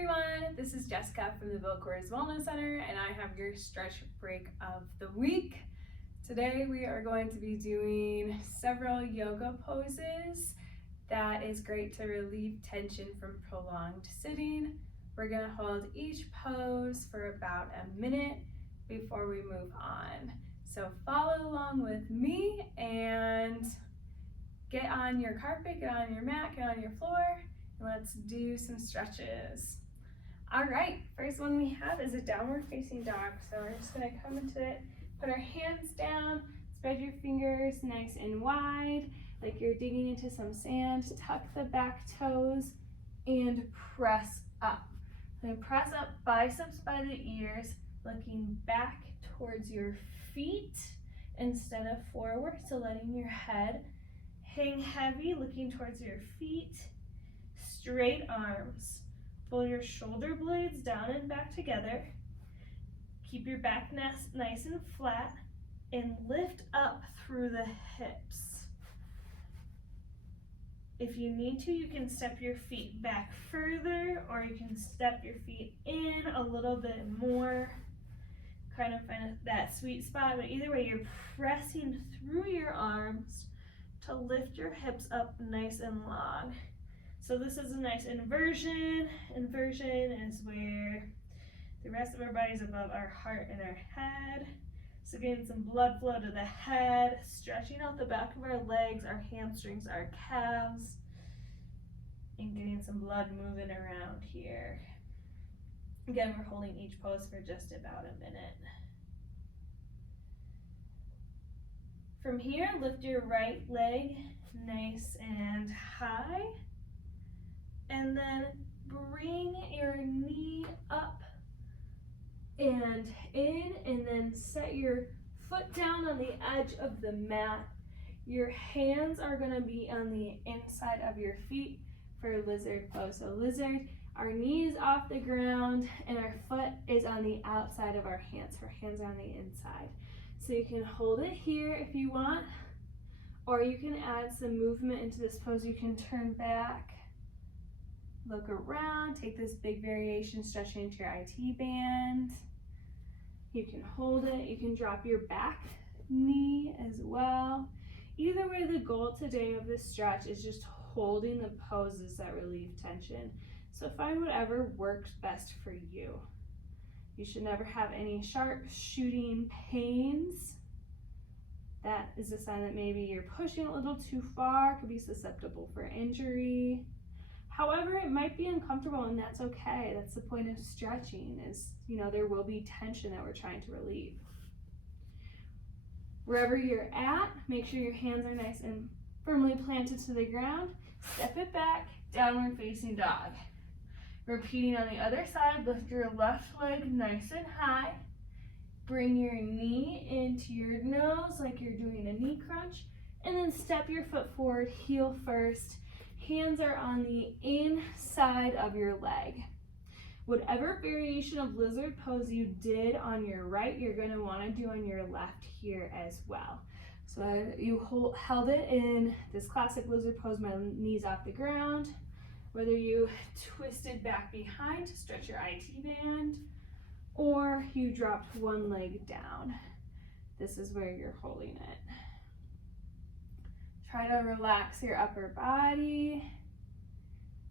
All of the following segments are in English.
everyone, this is Jessica from the Coors Wellness Center, and I have your stretch break of the week. Today we are going to be doing several yoga poses that is great to relieve tension from prolonged sitting. We're going to hold each pose for about a minute before we move on. So follow along with me and get on your carpet, get on your mat, get on your floor, and let's do some stretches. All right, first one we have is a downward facing dog. So we're just gonna come into it, put our hands down, spread your fingers nice and wide, like you're digging into some sand. Tuck the back toes and press up. Then press up, biceps by the ears, looking back towards your feet instead of forward, so letting your head hang heavy, looking towards your feet. Straight arms. Pull your shoulder blades down and back together. Keep your back nice and flat and lift up through the hips. If you need to, you can step your feet back further, or you can step your feet in a little bit more. Kind of find that sweet spot, but either way, you're pressing through your arms to lift your hips up nice and long. So this is a nice inversion. Inversion is where the rest of our body is above our heart and our head. So getting some blood flow to the head, stretching out the back of our legs, our hamstrings, our calves, and getting some blood moving around here. Again, we're holding each pose for just about a minute. From here, lift your right leg nice and high, and then bring your knee up and in, and then set your foot down on the edge of the mat. Your hands are going to be on the inside of your feet for lizard pose. So lizard, our knee is off the ground and our foot is on the outside of our hands. Our hands are on the inside. So you can hold it here if you want, or you can add some movement into this pose. You can turn back, look around, take this big variation, stretching into your IT band. You can hold it, you can drop your back knee as well. Either way, the goal today of this stretch is just holding the poses that relieve tension. So find whatever works best for you. You should never have any sharp shooting pains. That is a sign that maybe you're pushing a little too far, could be susceptible for injury. However, it might be uncomfortable, and that's okay. That's the point of stretching, is, there will be tension that we're trying to relieve. Wherever you're at, make sure your hands are nice and firmly planted to the ground. Step it back, downward facing dog. Repeating on the other side, lift your left leg nice and high. Bring your knee into your nose like you're doing a knee crunch, and then step your foot forward, heel first. Hands are on the inside of your leg. Whatever variation of lizard pose you did on your right, you're going to want to do on your left here as well. So you held it in this classic lizard pose, my knees off the ground. Whether you twisted back behind to stretch your IT band, or you dropped one leg down, this is where you're holding it. Try to relax your upper body.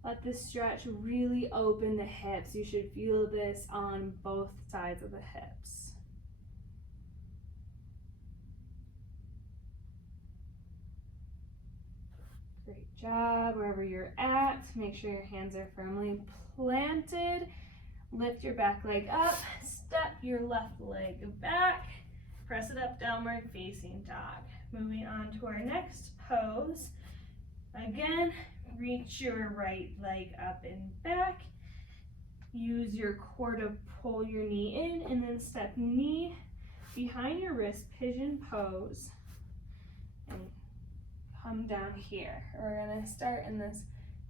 Let this stretch really open the hips. You should feel this on both sides of the hips. Great job. Wherever you're at, make sure your hands are firmly planted. Lift your back leg up, step your left leg back, press it up, downward facing dog. Moving on to our next pose. Again, reach your right leg up and back. Use your core to pull your knee in, and then step knee behind your wrist, pigeon pose, and come down here. We're gonna start in this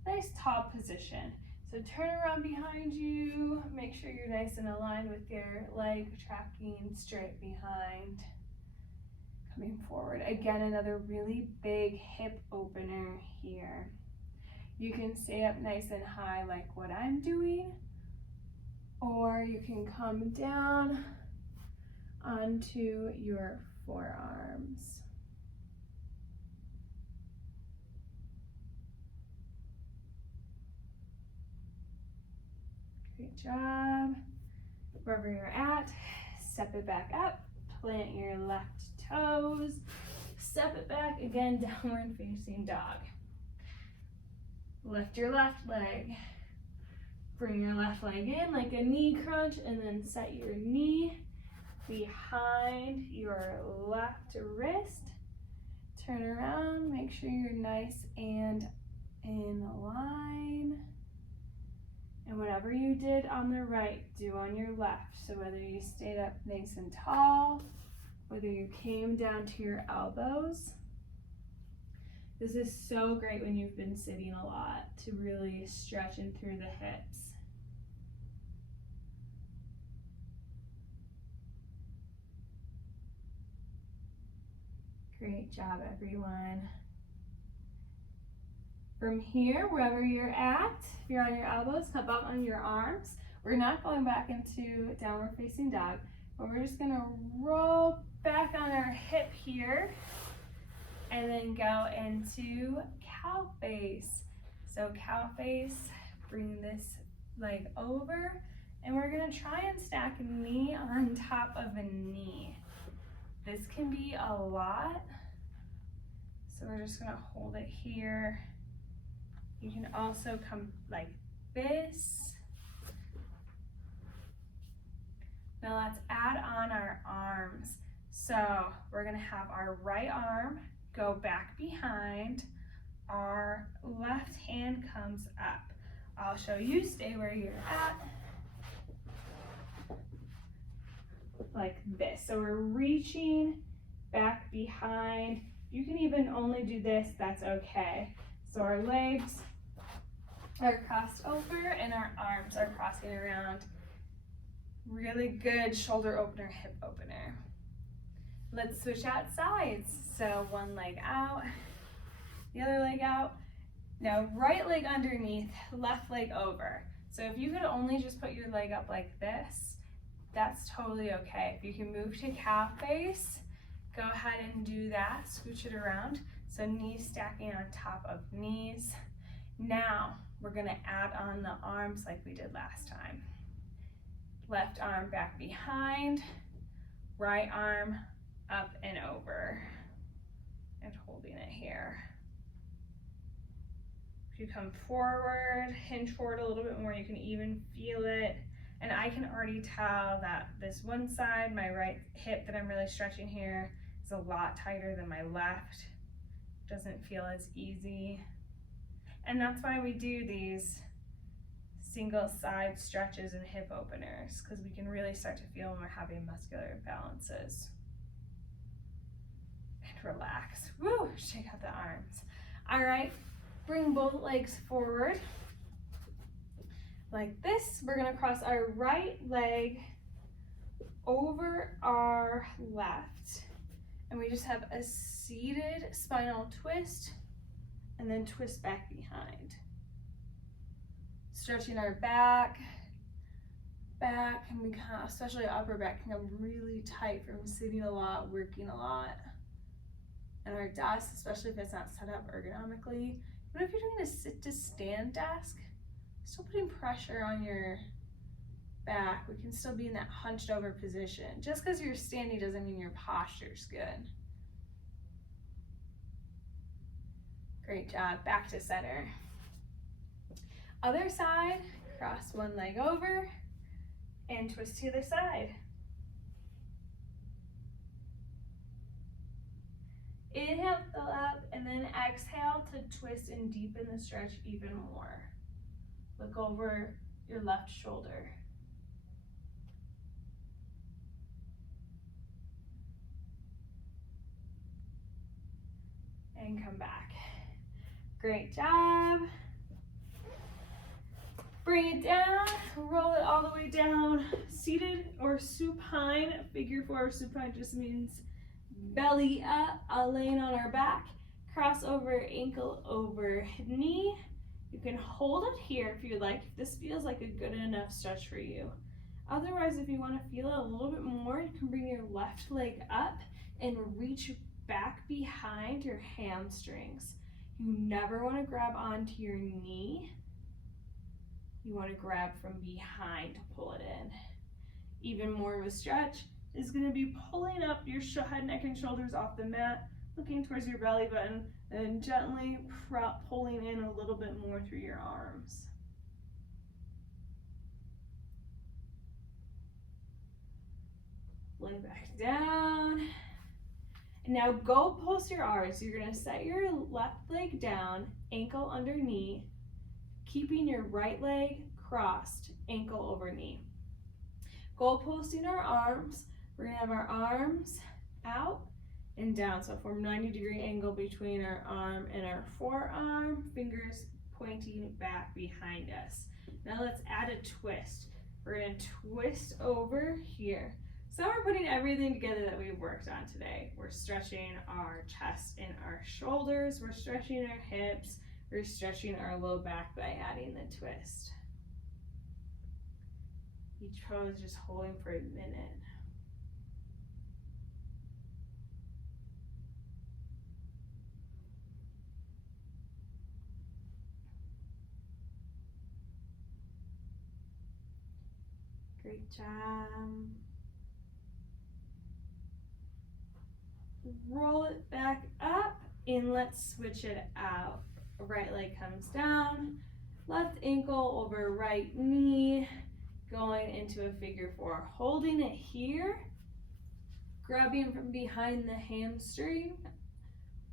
nice tall position. So turn around behind you, make sure you're nice and aligned with your leg tracking straight behind. Coming forward. Again, another really big hip opener here. You can stay up nice and high like what I'm doing, or you can come down onto your forearms. Great job. Wherever you're at, step it back up, plant your left toes, step it back, again, downward facing dog. Lift your left leg. Bring your left leg in like a knee crunch, and then set your knee behind your left wrist. Turn around, make sure you're nice and in line. And whatever you did on the right, do on your left. So whether you stayed up nice and tall, whether you came down to your elbows. This is so great when you've been sitting a lot to really stretch in through the hips. Great job, everyone. From here, wherever you're at, if you're on your elbows, come up on your arms. We're not going back into downward facing dog, but we're just gonna roll back on our hip here and then go into cow face. So cow face, bring this leg over, and we're gonna try and stack a knee on top of a knee. This can be a lot, so we're just gonna hold it here. You can also come like this. Now let's add on our arms. So we're gonna have our right arm go back behind, our left hand comes up. I'll show you, stay where you're at. Like this. So we're reaching back behind. You can even only do this, that's okay. So our legs are crossed over and our arms are crossing around. Really good shoulder opener, hip opener. Let's switch out sides. So one leg out, the other leg out. Now right leg underneath, left leg over. So if you could only just put your leg up like this, that's totally okay. If you can move to cow face, go ahead and do that, scooch it around. So knees stacking on top of knees. Now we're gonna add on the arms like we did last time. Left arm back behind, right arm up and over, and holding it here. If you come forward, hinge forward a little bit more, you can even feel it. And I can already tell that this one side, my right hip that I'm really stretching here, is a lot tighter than my left. Doesn't feel as easy. And that's why we do these single side stretches and hip openers, because we can really start to feel when we're having muscular imbalances. And relax. Woo! Shake out the arms. All right, bring both legs forward. Like this, we're gonna cross our right leg over our left. And we just have a seated spinal twist and then twist back behind. Stretching our back, and we kind of, especially upper back, can become really tight from sitting a lot, working a lot. And our desk, especially if it's not set up ergonomically, even if you're doing a sit to stand desk, still putting pressure on your back. We can still be in that hunched over position. Just because you're standing doesn't mean your posture's good. Great job, back to center. Other side, cross one leg over and twist to the other side. Inhale, fill up, and then exhale to twist and deepen the stretch even more. Look over your left shoulder. And come back. Great job. Bring it down, roll it all the way down. Seated or supine, figure four. Supine just means belly up, laying on our back. Cross over, ankle over knee. You can hold it here if you like, if this feels like a good enough stretch for you. Otherwise, if you want to feel it a little bit more, you can bring your left leg up and reach back behind your hamstrings. You never want to grab onto your knee. You want to grab from behind to pull it in. Even more of a stretch is going to be pulling up your head, neck, and shoulders off the mat, looking towards your belly button, and gently pulling in a little bit more through your arms. Lay back down. And now go post your R's. You're going to set your left leg down, ankle under knee, keeping your right leg crossed, ankle over knee. Goal posting our arms. We're going to have our arms out and down. So form 90-degree angle between our arm and our forearm, fingers pointing back behind us. Now let's add a twist. We're going to twist over here. So we're putting everything together that we've worked on today. We're stretching our chest and our shoulders. We're stretching our hips. We're stretching our low back by adding the twist. Each pose just holding for a minute. Great job. Roll it back up and let's switch it out. Right leg comes down, left ankle over right knee, going into a figure four. Holding it here, grabbing from behind the hamstring,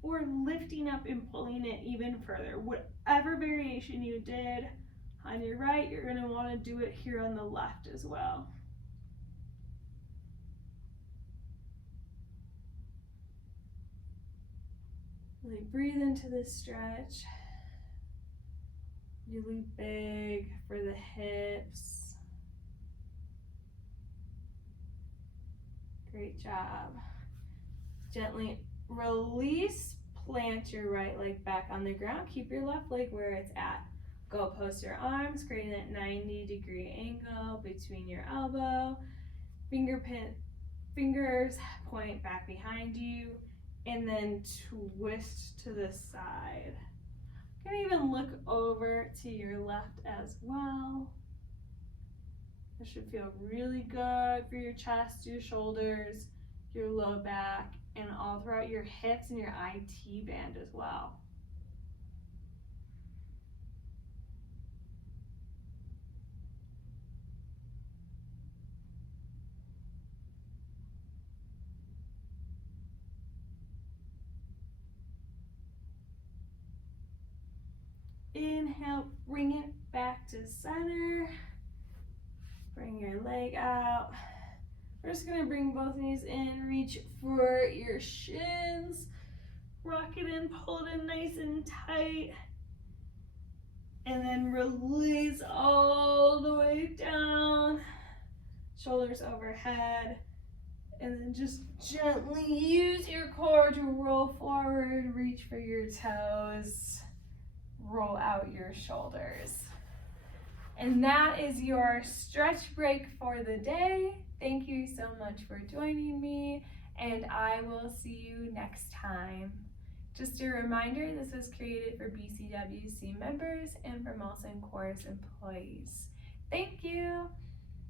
or lifting up and pulling it even further. Whatever variation you did on your right, you're going to want to do it here on the left as well. Really breathe into this stretch. Really big for the hips. Great job. Gently release, plant your right leg back on the ground. Keep your left leg where it's at. Go post your arms, creating that 90-degree angle between your elbow. Fingers point back behind you, and then twist to the side. You can even look over to your left as well. This should feel really good for your chest, your shoulders, your low back, and all throughout your hips and your IT band as well. Inhale, bring it back to center. Bring your leg out. We're just gonna bring both knees in, reach for your shins. Rock it in, pull it in nice and tight. And then release all the way down. Shoulders overhead. And then just gently use your core to roll forward, reach for your toes. Roll out your shoulders. And that is your stretch break for the day. Thank you so much for joining me, and I will see you next time. Just a reminder, this was created for BCWC members and for Molson Coors employees. Thank you.